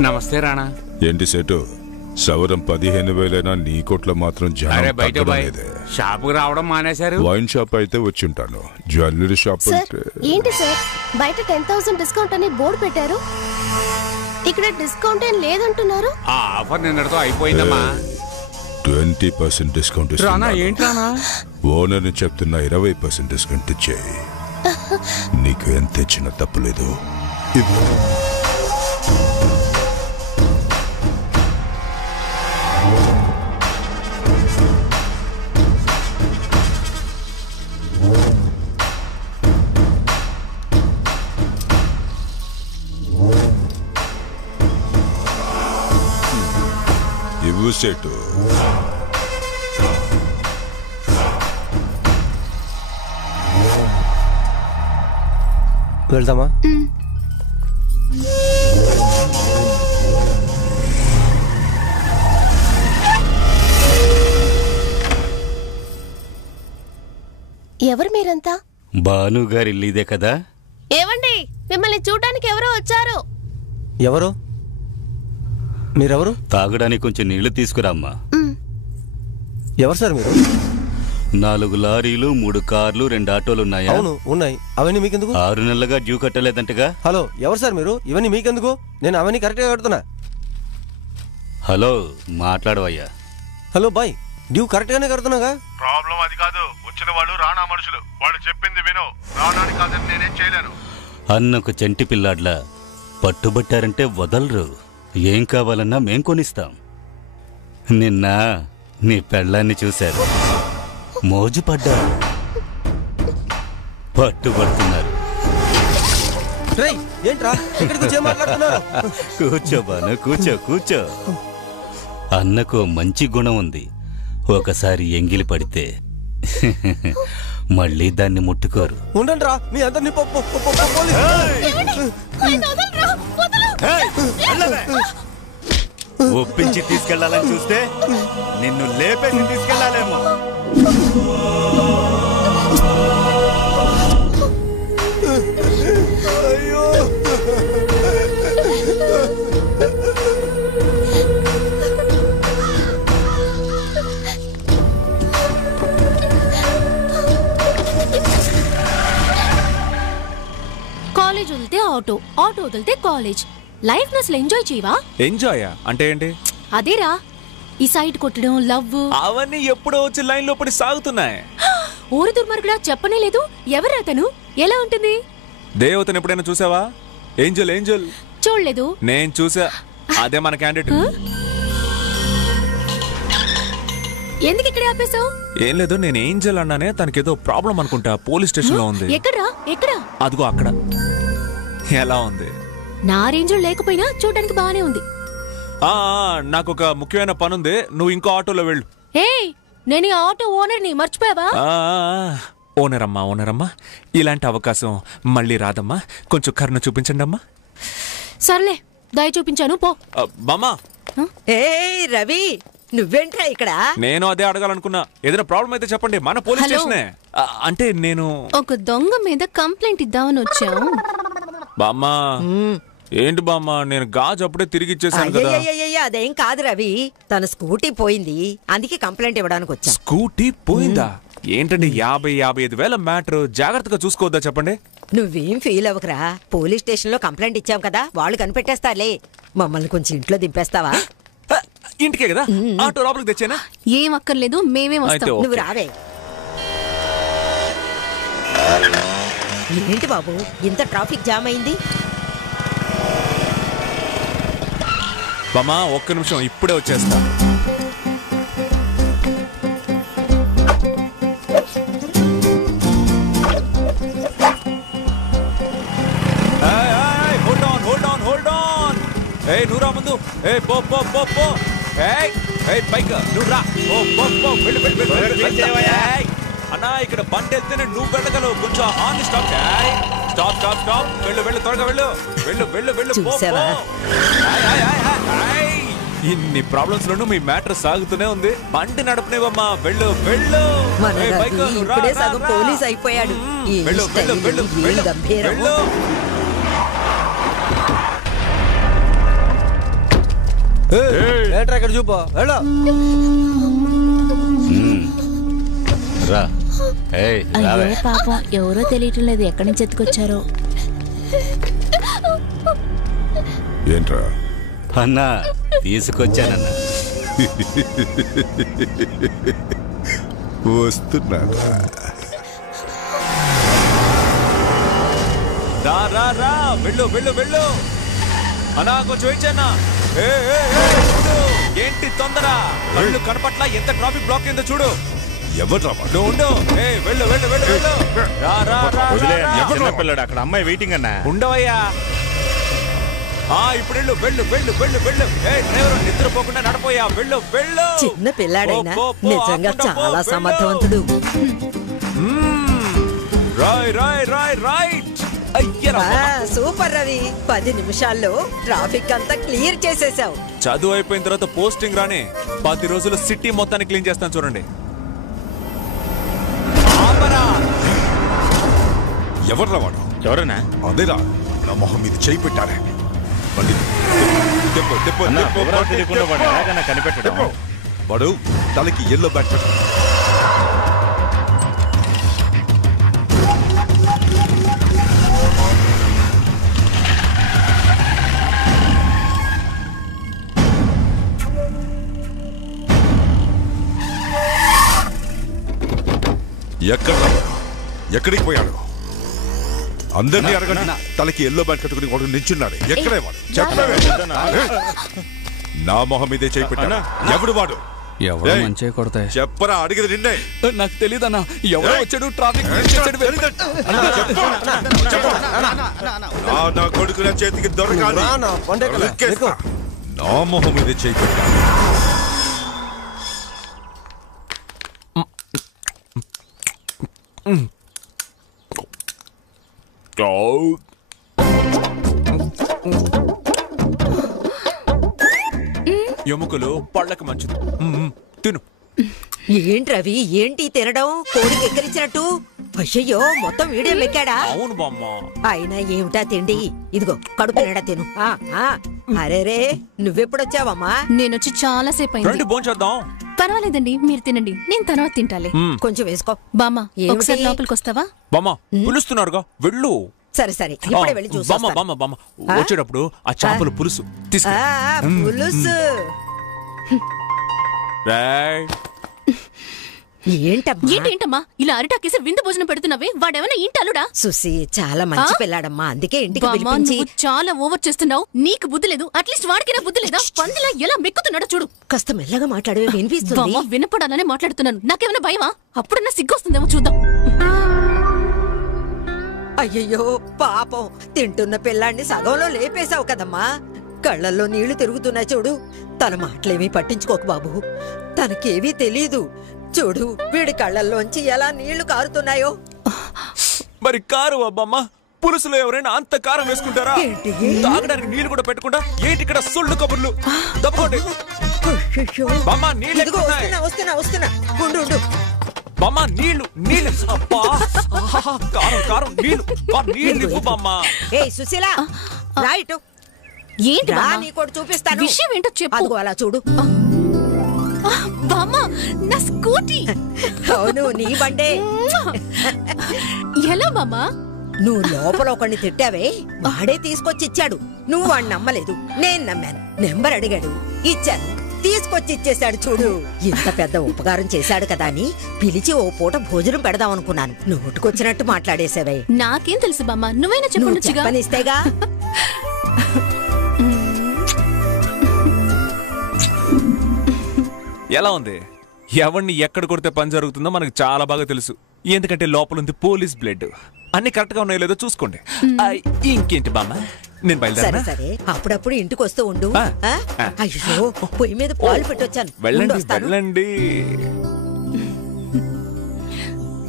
నమస్తే రాణా. ఏంటి సేటు, సవరం 15,000 నీ కొట్లో మాత్రం షాపుకి రావడం మానేశారు. వైన్ షాప్ అయితే వచ్చి ఉంటాను, జ్యువెలరీ షాప్ ఏంటి సార్ బయట 10,000 డిస్కౌంట్ అని బోర్డు పెట్టారు, ఇక్కడ డిస్కౌంట్ ఏం లేదంటున్నారు. ఆ ఆఫర్ నిన్నటితో అయిపోయిందమ్మా. 20% డిస్కౌంట్ రానా. ఏంటి రానా, ఓనర్ ని చెప్తున్నా 20% డిస్కౌంట్ ఇచ్చేయి. నీకు ఎంత ఇచ్చినా తప్పులేదు. ఇవ్వు సేటు. వెళ్దామా? ఎవరు మీరంతా? భానుగారి ఇల్లు ఇదే కదా? ఏవండి, మిమ్మల్ని చూడడానికి ఎవరో వచ్చారు. ఎవరు? మీరెవరు? తాగడానికి కొంచెం నీళ్లు తీసుకురామ్మా. ఎవరు సార్ మీరు? 4 లారీలు, 3 కార్లు, 2 ఆటోలు ఉన్నాయా? అవును ఉన్నాయి. అవన్నీ మీకెందుకు? 6 నెలలుగా డ్యూ కట్టలేదంటగా? హలో, ఎవరు సార్ మీరు? ఇవన్నీ మీకెందుకు? నేను అవన్నీ కరెక్ట్గా కడుతున్నా. హలో, మాట్లాడవయ్యా. హలో బాయ్, డ్యూ కరెక్ట్గానే కడుతున్నాగా. ప్రాబ్లం అది కాదు, వచ్చిన వాళ్ళు రానా మనుషులు, వాళ్ళు చెప్పింది విను. రానాని కాదని నేనేం చేయలేను. అన్నకు చంటి పిల్లాడ్లా పట్టుబట్టారంటే వదలరు. ఏం కావాలన్నా మేం కొనిస్తాం. నిన్న నీ పెళ్ళాన్ని చూశారు, మోజు పడ్డారు, పట్టుబడుతున్నారు. కూర్చో బాను, కూర్చో కూర్చో. అన్నకు మంచి గుణం ఉంది. ఒకసారి ఎంగిలి పడితే మళ్ళీ దాన్ని ముట్టుకోరు. ఉండండి రా, మీ అందరినీ ఒప్పించి తీసుకెళ్లాలని చూస్తే నిన్ను లేపేసి తీసుకెళ్లాలేమో. కాలేజ్ వదిలితే ఆటో, ఆటో వదిలితే కాలేజ్. లైఫ్ అసలు ఎంజాయ్ చేయవా? ఎంజాయ్ అంటే ఏంటి? అదేరా, ఈ సైడ్ కొట్టడం, లవ్ అవన్నీ ఎప్పుడో వచ్చి లైన్ లో పడి సాగుతున్నాయి. ఊరు దుర్మార్గుడా, చెప్పనే లేదు. ఎవరు అతను? ఎలా ఉంటుంది? దేవతను ఎప్పుడైనా చూసావా? ఏంజల్ ఏంజల్ చూడలేదు. నేను చూసా, అదే మన క్యాండిడేట్. ఎందుకు ఇక్కడ ఆపేశావు? ఏం లేదు, నేను ఏంజల్ అన్నానే, తనకేదో ప్రాబ్లం అనుకుంటా. పోలీస్ స్టేషన్ లో ఉంది. ఎక్కడా? ఎక్కడ? అదిగో అక్కడ. ఎలా ఉంది? నా రేంజ్ లేకపోయినా చూడడానికి బానే ఉంది. నాకు ఒక ముఖ్యమైన పని ఉంది, నువ్వు ఇంకో ఆటోలో వెళ్ళు. ఏయ్, నేను ఈ ఆటో ఓనర్ ని, మర్చిపోయావా? ఓనర్ అమ్మా, ఓనర్ అమ్మా, ఇలాంటి అవకాశం మళ్ళీ రాదమ్మా. కొంచెం కరుణ చూపించండి అమ్మా. సర్లే, దయ చూపించాను, పో. బామ్మా. ఏయ్ రవి, నువ్వేంట్రా ఇక్కడ? నేను అదే అడగాలనుకున్నా. ఏదైనా ప్రాబ్లం అయితే చెప్పండి, మన పోలీస్ స్టేషనే. అంటే నేను ఒక దొంగ మీద కంప్లైంట్ ఇద్దామని వచ్చాం. బామ్మా. ఏంటి బామ్మా, నేను గాజు అప్పుడే తిరిగి ఇచ్చేసాను కదా. అదేం కాదు రవి, తన స్కూటీ పోయింది, అందుకే కంప్లైంట్ ఇవ్వడానికి వచ్చా. స్కూటీ పోయిందా? ఏంటండి 50-55 వేల మ్యాటర్, జాగ్రత్తగా చూసుకోవద్దా చెప్పండి. నువ్వేం ఫీల్ అవ్వకరా, పోలీస్ స్టేషన్ లో కంప్లైంట్ ఇచ్చాం కదా, వాళ్ళు కనిపెట్టేస్తారులే. మమ్మల్ని కొంచెం ఇంట్లో దింపేస్తావా? ఇంటికే కదా, ఆటో లోపలికి తెచ్చానా? ఏం అక్కర్లేదు, మేమే వస్తాం. నువ్వు రావే. ఏంటి బాబు, ఇంత ట్రాఫిక్ జామ్ అయింది? బామ్మా, ఒక్క నిమిషం, ఇప్పుడే వచ్చేస్తా. నువ్వు రా ముందు. అన్నా, ఇక్కడ బండి వెళ్తేనే నువ్వు వెళ్ళగలవు. కొంచెం horn stop. Stop stop stop. వెళ్ళు వెళ్ళు, త్వరగా వెళ్ళు. వెళ్ళు వెళ్ళు వెళ్ళు. ఇన్ని ప్రాబ్లమ్స్ లోనూ మీ మ్యాటర్ సాగుతూనే ఉంది. బండి నడపనివమ్మా. వెళ్ళు వెళ్ళు. పోలీస్ అయిపోయాడు. వెళ్ళు వెళ్ళు వెళ్ళు వెళ్ళు. ఏంట్రా ఇక్కడ చూపో వెళ్ళు. రా. ఏయ్, రావే. అయ్యో పాపం ఎవరో తెలియటం లేదు, ఎక్కడి నుంచి ఎత్తుకొచ్చారో. ఏంట్రా? అన్నా తీసుకొచ్చానన్నా. వస్తున్నారా? రా రా రా, వెళ్ళు వెళ్ళు వెళ్ళు. అన్నా కొంచెం వెయిట్ చేయన్నా. ఏంటి తొందర? కళ్ళు కనపట్ల, ఎంత ట్రాఫిక్ బ్లాక్ అయిందో చూడు. ఎవరు నువ్వు ఉండు. వెళ్ళు వెళ్ళు వెళ్ళు వెళ్ళు. రా రా రా. పిల్లడు అక్కడ అమ్మాయి వెయిటింగ్ అన్నా. ఉండవయ్యా. ఇప్పుడు వెళ్ళు వెళ్ళు వెళ్ళు వెళ్ళు వెళ్ళు. డ్రైవర్ నిద్రపోకుండా నడపోయా. వెళ్ళు వెళ్ళు. చిన్న పిల్లాడైనా నిజంగా చాలా సమర్థవంతుడు. రాయ్ రాయ్ రాయ్ రైట్. సూపర్ రవి, 10 నిమిషాల్లో ట్రాఫిక్ అంతా క్లియర్ చేసేసావు. చదువు అయిపోయిన తర్వాత పోస్టింగ్ రాని 10 రోజులు సిటీ మొత్తాన్ని క్లీన్ చేస్తాను చూడండి. ఎవర్రా వాడు? ఎవరన్నా? అదేరా, నా మొహం మీద చేయి పెట్టారే. కనిపెట్టడం. వాడు తలకి ఎల్లో బ్యాట్ పెట్ట. ఎక్కడికి పోయాడు? అందరినీ అడగండి. తలకి ఎల్లో బ్యాట్ కట్టుకుని వాడు నించున్నాడు. ఎక్కడే వాడు? చెప్పవే. నా మొహం మీదే చేయి పెట్టాడు. ఎవడు వాడు? ఎవరో మంచిగా కొడతాయి. చెప్పరా, అడిగేది నిన్నే. నాకు తెలీదన్నా. ఎవరో వచ్చాడు, ట్రాఫిక్ నా కొడుకు నా చేతికి దొరకాలి. నా మొహం మీదే చేయి పెట్టాడు. ఎముకలు పళ్ళకి మంచిది. తిను. ఏంటి రవి, ఏంటి తినడం? కోడికి ఎక్కిరించినట్టు. అయ్యయ్యో, మొత్తం వీడియో మెక్కాడా? అవును బామ్మ. అయినా ఏమిటా తిండి? ఇదిగో కడుపు నిండా తిను. అరేరే, నువ్వెప్పుడొచ్చావమ్మా? నేనొచ్చి చాలా సేపు అయింది. రండి భోంచేద్దాం. పర్వాలేదండి, మీరు తినండి, నేను తర్వాత తింటాలే. కొంచెం వేసుకో. బామ్మ, ఒకసారి లోపలికి వస్తావా? బామ్మ పిలుస్తున్నారుగా, వెళ్ళు. సరే సరే, ఇప్పుడే వెళ్ళి చూసి బామ్మ బామ్మ బామ్మ వచ్చేటప్పుడు ఆ చేపల పులుసు తీసుకు. పులుసు ఏంటమ్మా ఇలా అరిటాకేసి విందు భోజనం పెడుతున్నావే? వాడేమైనా ఇంటి అల్లుడా? సుసి చాలా మంచి పిల్లాడమ్మా, అందుకే ఇంటికి పిలిపించి. చాలా ఓవర్ చేస్తున్నావు. నీకు బుద్ధి లేదు, అట్లీస్ట్ వాడికైనా బుద్ధి లేదా? పందిలా ఎలా మెక్కుతున్నాడో చూడు. కాస్త మెల్లగా మాట్లాడే వినిపిస్తుంది. వినపడాలనే మాట్లాడుతున్నాను. నాకేమైనా భయమా? అప్పుడన్నా సిగ్గొస్తుందేమో చూద్దాం. అయ్యయ్యో పాపం, తింటున్న పిల్లాన్ని సగంలో లేపేశావు కదమ్మా. కళ్ళల్లో నీళ్లు తిరుగుతున్నాయి చూడు. తన మాటలేమీ పట్టించుకోకు బాబు, తనకేవీ తెలీదు. చూడు వీడి కళ్ళల్లోంచి ఎలా నీళ్లు కారుతున్నాయో. మరి కారు అబ్బమ్మ, పులుసులో ఎవరైనా అంత కారం వేసుకుంటారా? తాగడానికి నీళ్లు కూడా పెట్టకుండా ఏంటి ఇక్కడ సుళ్ళు కబుర్లు? తప్పండి. వస్తున్నా వస్తున్నా, ఉండు. బామ్మ నీళ్లు నీళ్లు. అబ్బా, కారం కారం నీళ్లు. నీళ్లు ఇవ్వు బామ్మ. ఏయ్ సుశీల, రైట్. ఏంటి నీ కూడా చూపిస్తాను. విషయం ఏంటో చెప్పు. అదిగో అలా చూడు. బామ్మ, నా స్కూటీ. అవును, నీ బండే. ఎలా బామ్మ? నువ్వు లోపల ఒకడిని తిట్టావే, వాడే తీసుకొచ్చి ఇచ్చాడు. నువ్వు వాడిని నమ్మలేదు, నేను నమ్మాను. నెంబర్ అడిగాడు, ఇచ్చాను. తీసుకొచ్చి ఇచ్చేశాడు చూడు. ఇంత పెద్ద ఉపకారం చేశాడు కదా అని పిలిచి ఓ పూట భోజనం పెడదాం అనుకున్నాను. నోటుకొచ్చినట్టు మాట్లాడేసావే. నాకేం తెలుసు బామ్మ, నువ్వైనా చెప్పనిస్తేగా. ఎలా ఉంది? ఎవరిని ఎక్కడ కొడితే పని జరుగుతుందో మనకు చాలా బాగా తెలుసు. ఎందుకంటే లోపల ఉంది పోలీస్ బ్లడ్. అన్ని కరెక్ట్ గా ఉన్నాయో లేదో చూసుకోండి. ఇంకేంటి బామ్మ, నేను బయలుదేరా. సరే, అప్పుడప్పుడు ఇంటికి వస్తూ ఉండు. అయ్యో, పొయ్యి మీద పాలు పెట్టొచ్చాను. వెళ్ళండి వెళ్ళండి,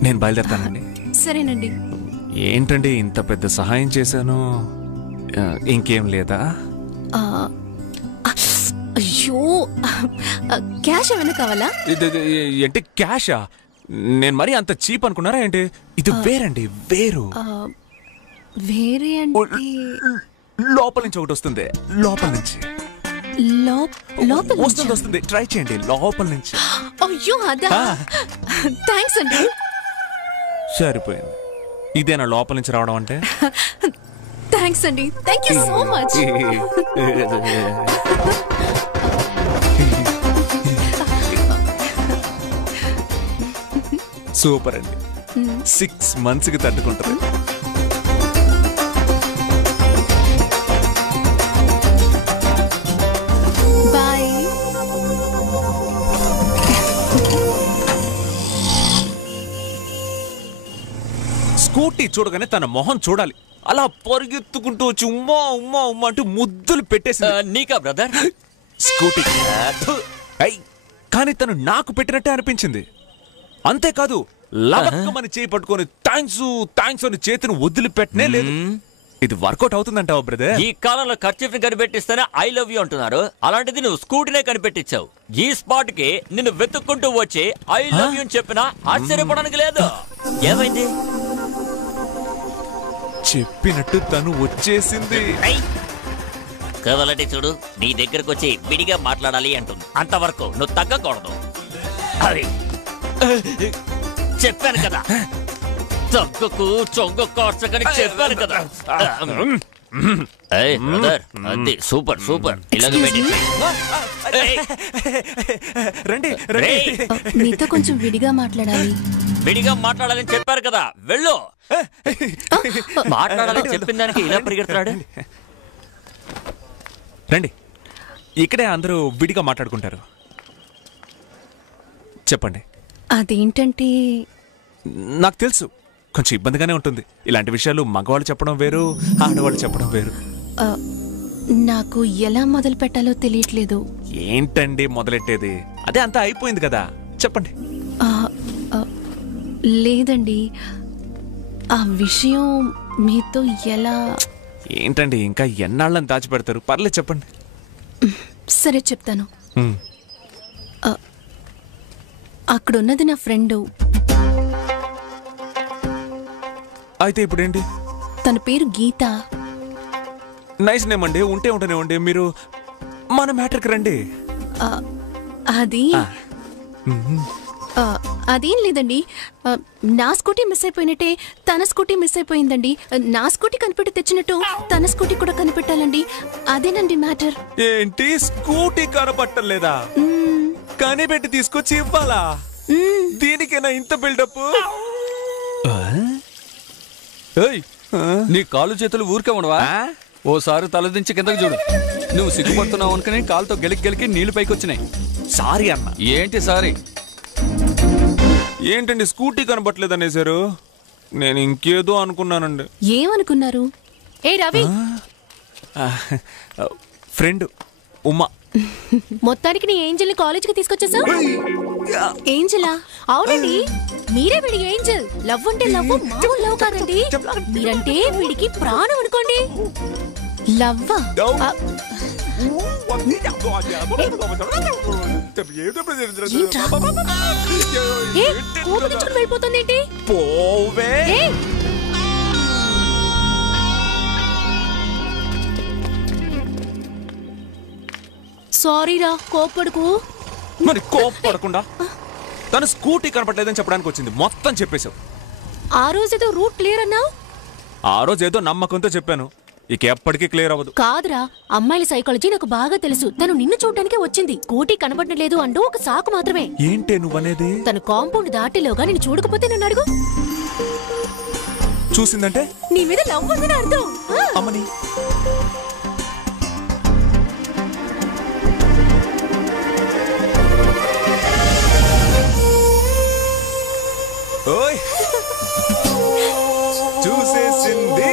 నేను బయలుదేరతానండి. సరేనండి. ఏంటండి ఇంత పెద్ద సహాయం చేశాను, ఇంకేం లేదా? అయ్యో, క్యాష్ ఏమైనా కావాలా? ఏంటి క్యాషా? నేను మరి అంత చీప్ అనుకున్నారా ఏంటి? ఇది వేరండి, వేరు. వేరే అంటే లోపల నుంచి ఒకటి వస్తుంది, లోపల నుంచి. లోపల వస్తుంది వస్తుంది, ట్రై చేయండి లోపల నుంచి. అయ్యో అదా, థ్యాంక్స్ అండి. సరిపోయింది. ఇదేనా లోపల నుంచి రావడం అంటే? థ్యాంక్స్ అండి, thank you so much. Super అండి, 6 months కి తట్టుకుంటుంది. బాయ్. స్కూటీ చూడగానే తన మొహం చూడాలి, అలా పరిగెత్తుకుంటూ వచ్చి ఉమ్మా ఉమ్మా ఉమ్మా అంటూ ముద్దులు పెట్టేసి. నీకా బ్రదర్ స్కూటీ కానీ తను నాకు పెట్టినట్టే అనిపించింది. అంతేకాదు లవక్కమని చేయి పట్టుకొని థ్యాంక్స్ థ్యాంక్స్ అని చేతిని వదిలిపెట్టనే లేదు. ఇది వర్కౌట్ అవుతుందంటావా బ్రదర్? ఈ కాలంలో ఖర్చు కనిపెట్టిస్తేనే ఐ లవ్ యూ అంటున్నారు, అలాంటిది నువ్వు స్కూటీనే కనిపెట్టించావు. ఈ స్పాట్ కి నిన్ను వెతుక్కుంటూ వచ్చి ఐ లవ్ యూ అని చెప్పినా ఆశ్చర్యపడానికి లేదు. ఏమైంది? చెప్పినట్టు తను వచ్చేసింది. కావాలంటే చూడు, నీ దగ్గరకు వచ్చి విడిగా మాట్లాడాలి అంటుంది. అంతవరకు నువ్వు తగ్గకూడదు. అది చెప్పాను కదా, తగ్గకు చొంగ కార్చకని చెప్పాను కదా. అది సూపర్ సూపర్. ఇలాగ రండి మీతో కొంచెం విడిగా మాట్లాడాలి. విడిగా మాట్లాడాలని చెప్పారు కదా, వెళ్ళు. మాట్లాడాలని చెప్పిన దానికి ఇలా పరిగెడుతున్నాడు. రండి, ఇక్కడే అందరూ విడిగా మాట్లాడుకుంటారు. చెప్పండి. అదేంటంటే నాకు తెలుసు కొంచెం ఇబ్బందిగానే ఉంటుంది. ఇలాంటి విషయాలు మగవాళ్ళు చెప్పడం వేరు, ఆడవాళ్ళు చెప్పడం వేరు. నాకు ఎలా మొదలు పెట్టాలో తెలియట్లేదు. ఏంటండి మొదలెట్టేది? అదే అంతా అయిపోయింది కదా, చెప్పండి. లేదండి, ఆ విషయం మీతో ఎలా... ఏంటండి ఇంకా ఎన్నాళ్ళని దాచిపెడతారు? పర్లేదు చెప్పండి. సరే చెప్తాను. అక్కడున్నది నా ఫ్రెండ్. అయితే ఇప్పుడేంటి? తన పేరు గీత. నైస్ నేమ్ అండి. ఉంటేనే ఉండే. మీరు మన మ్యాటర్కి రండి. అదేం లేదండి, నా స్కూటీ మిస్ అయిపోయినట్టే తన స్కూటీ మిస్ అయిపోయిందండి. నా స్కూటీ కనిపెట్టి తెచ్చినట్టు తన స్కూటీ కూడా కనిపెట్టాలండి. అదేనండి మ్యాటర్. ఏంటి, స్కూటీ కనపట్టలేదా? కనిపెట్టి తీసుకొచ్చి ఇవ్వాలా? దీనికేనా ఇంత బిల్డప్? నీ కాలు చేతులు ఊరికే ఉండవా? ఓసారి తలదించి కిందకు చూడు. నువ్వు సిగ్గుపడుతున్నావు అనుకుని కాలుతో గెలికి నీళ్లు పైకి వచ్చినాయి. సారీ అన్న. ఏంటి సారీ? ఏంటండి స్కూటీ కనబట్టలేదు అనేసారు? నేను ఇంకేదో అనుకున్నానండి. ఏమనుకున్నారు? ఏ రవి, ఫ్రెండ్ ఉమా. మొత్తానికి నీ ఏంజల్ ని కాలేజీకి తీసుకొచ్చేసావు. ఏంజలా? అవునండి, మీరే వీడి ఏంజల్. లవ్ అంటే లవ్, మామూలు లవ్ కాదండి. మీరంటే వీడికి ప్రాణం అనుకోండి. లవ్వా? కోపగించుకుని వెళ్ళిపోతుంది ఏంటి? సారీరా, కోప్పడుకు. మరి కోప్పడకుండా తను స్కూటీ కనపడలేదని చెప్పడానికి వచ్చింది. మొత్తం చెప్పేశావు. ఆ రోజేదో రూట్ క్లియర్ అన్నావు. ఆ రోజు ఏదో నమ్మకంతో చెప్పాను, ఇక ఎప్పటికీ క్లియర్ అవ్వదు. కాదురా, అమ్మాయిల సైకాలజీ నాకు బాగా తెలుసు. తను నిన్ను చూడటానికే వచ్చింది. స్కూటీ కనబడలేదు అంటూ ఒక సాకు మాత్రమే. ఏంటే నువ్వనేది? తను కాంపౌండ్ దాటిలోగా నేను చూడకపోతే నన్ను అడుగు. చూసిందంటే నీ మీద లవ్ ఉందని అర్థం. అమ్మని ఓయ్ చూసేసింది.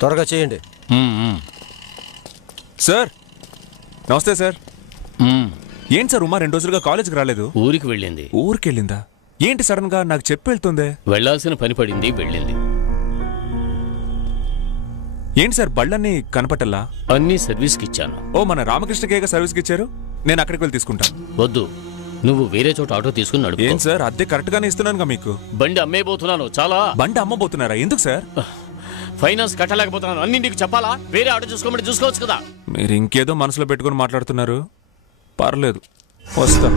త్వరగా చేయండి. సార్ నమస్తే సార్. ఏంటి సార్ ఉమా 2 రోజులుగా కాలేజీకి రాలేదు? ఊరికి వెళ్ళింది. ఊరికి వెళ్ళిందా? ఏంటి సడన్ గా నాకు చెప్పి వెళ్తుంది? వెళ్లాల్సిన పని పడింది, వెళ్ళింది. ఏంటి సార్ బళ్ళన్నీ కనపట్టల్లా? అన్ని సర్వీస్కి ఇచ్చాను. ఓ మన రామకృష్ణకేగా సర్వీస్కి ఇచ్చారు. నేను అక్కడికి వెళ్ళి తీసుకుంటాను. వద్దు, నువ్వు వేరే చోట ఆటో తీసుకుని నడుపు. ఏం సార్, అద్దె కరెక్ట్ గానే ఇస్తున్నానుగా మీకు. బండి అమ్మేపోతున్నాను. చాలా బండి అమ్మబోతున్నారా? ఎందుకు సార్? ఫైనాన్స్ కట్టలేకపోతున్నాను. అన్ని నీకు చెప్పాలా? వేరే ఆటో చూసుకోమని చూసుకోవచ్చు కదా. మీరు ఇంకేదో మనసులో పెట్టుకుని మాట్లాడుతున్నారు. పర్లేదు, వస్తా.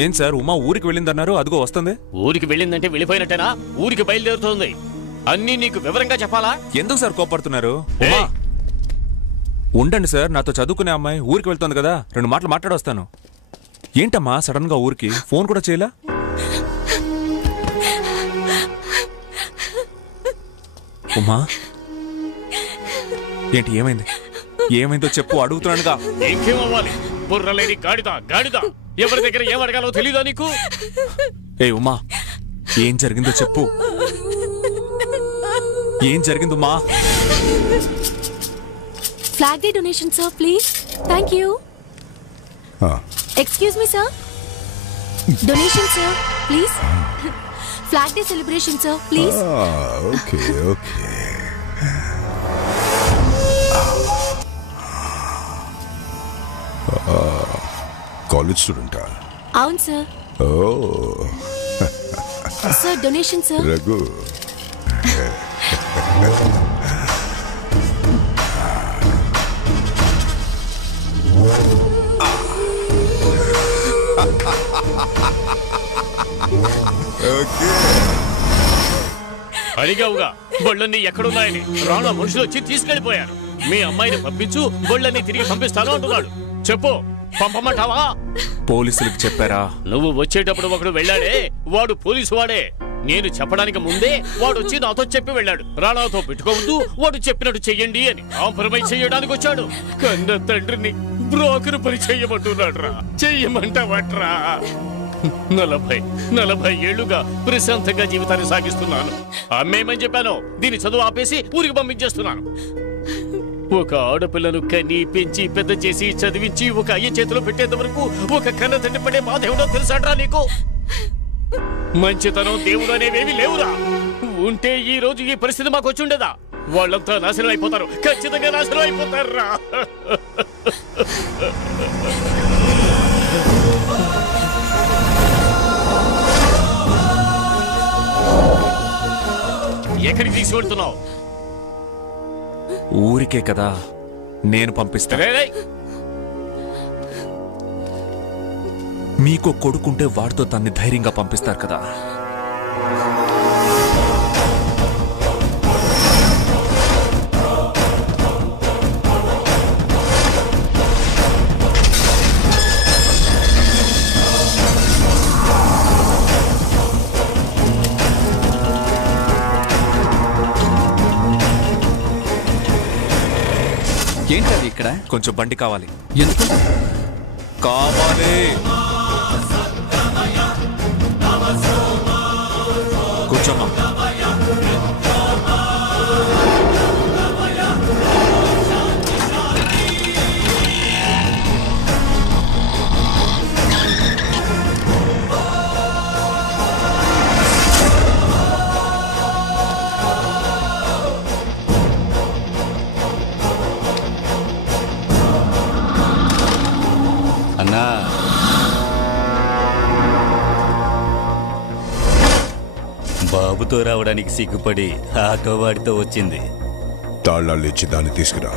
ఏం సార్, ఉమా ఊరికి వెళ్ళిందన్నారు, అదిగో వస్తుంది. ఊరికి వెళ్ళిందంటే వెళ్ళిపోయినట్టేనా? ఊరికి బయలుదేరుతుంది. అన్ని నీకు వివరంగా చెప్పాలా? ఎందుకు సార్ కోపడుతున్నారు? ఉమా ఉండండి సార్, నాతో చదువుకునే అమ్మాయి ఊరికి వెళ్తుంది కదా, 2 మాటలు మాట్లాడొస్తాను. ఏంటమ్మా సడన్ గా ఊరికి? ఫోన్ కూడా చేయలా? ఉమా ఏంటి, ఏమైంది? ఏమైందో చెప్పు, అడుగుతున్నానుగా. ఇంకేమవ్వాలి? బుర్రలేని గాడిద గాడిద. ఎవరి దగ్గర ఏం అడగాలో తెలీదా నీకు? ఏ ఉమా, ఏం జరిగిందో చెప్పు. ఏం జరిగింది Uma? Flag day donation sir, please. Thank you. Excuse me sir. Donation sir, please. Flag day celebration sir, please. Okay okay. College స్టూడెంటా? అవును sir. Oh sir donation sir. Raghu, అడిగావుగా బొళ్ళన్నీ ఎక్కడున్నాయని. రాణా మనుషులు వచ్చి తీసుకెళ్లిపోయారు. మీ అమ్మాయిని పంపించు, బొళ్ళన్నీ తిరిగి పంపిస్తాను అంటున్నాడు. చెప్పు, పంపమంటావా? పోలీసులకు చెప్పారా? నువ్వు వచ్చేటప్పుడు ఒకడు వెళ్ళాడే, వాడు పోలీసు వాడే. నేను చెప్పడానికి ముందే వాడు వచ్చి నాతో చెప్పి వెళ్ళాడు. రాణాతో పెట్టుకోవద్దు, వాడు చెప్పినట్టు చెయ్యండి అని. కాంప్రమైజ్ చెయ్యడానికి వచ్చాడు. కన్న తండ్రిని బ్రోకర్ పని చెయ్యమంటున్నాడు రా. చెయ్యమంటావట్రా? 40 ఏళ్లుగా ప్రశాంతంగా జీవితాన్ని సాగిస్తున్నాను. అమ్మేమని చెప్పాను, దీని చదువు ఆపేసి ఊరికి పంపించేస్తున్నాను. ఒక ఆడపిల్లను కని పెంచి పెద్ద చేసి చదివించి ఒక అయ్య చేతిలో పెట్టేంత వరకు ఒక కన్న తండ్రి పడే మా దేవుడో తెలుసాడ్రా నీకు? మంచితనం దేవుడు అనేవేవి లేవురా. ఉంటే ఈ రోజు ఈ పరిస్థితి మాకు వచ్చి ఉండేదా? వాళ్ళంతా నాశనం అయిపోతారు, ఖచ్చితంగా నాశనం అయిపోతారా. ఎక్కడికి తీసుకెళ్తున్నావు? ఊరికే కదా, నేను పంపిస్తా. మీకు కొడుకుంటే వాడితో తన్ని ధైర్యంగా పంపిస్తారు కదా. ఏంటది ఇక్కడ? కొంచెం బండి కావాలి. ఎందుకు కావాలి? కూర్చోమ్మా. అన్నా, బాబుతో రావడానికి సిగ్గుపడి ఆటో వాడితో వచ్చింది. తాళాలు ఇచ్చి దాన్ని తీసుకురా.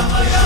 Gaya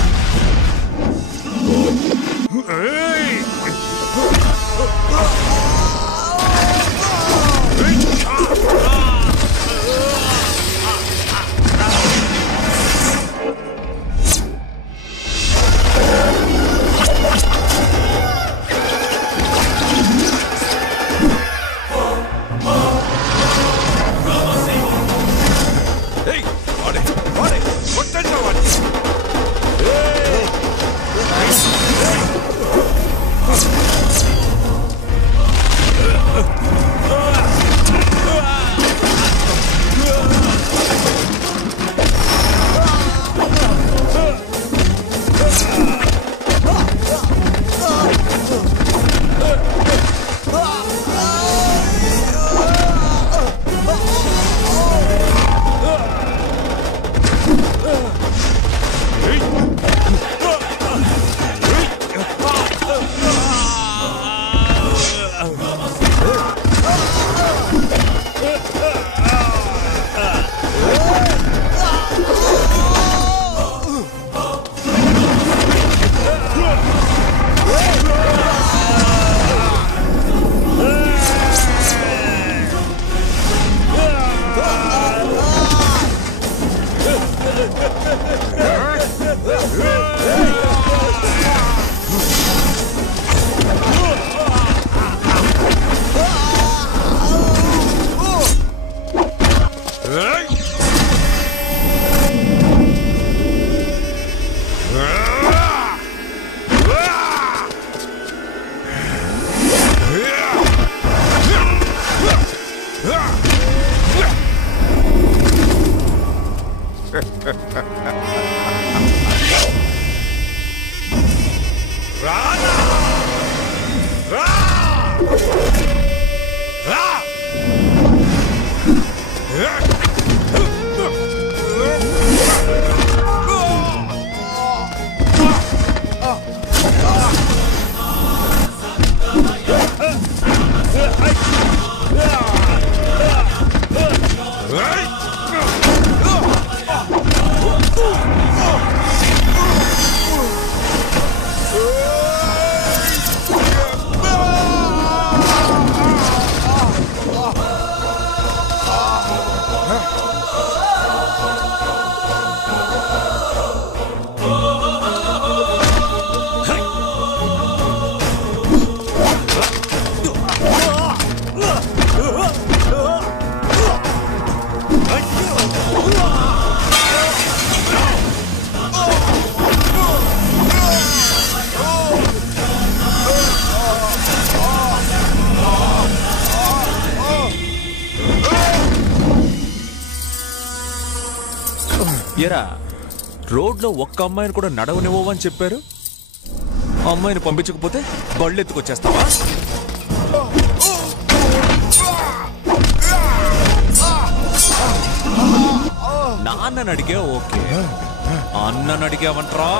ఎరా రోడ్లో ఒక్క అమ్మాయిని కూడా నడవనివ్వని చెప్పారు. అమ్మాయిని పంపించకపోతే బళ్ళు ఎత్తుకొచ్చేస్తావా? నాన్నని అడిగా ఓకే, అన్నని అడిగావంట్రా?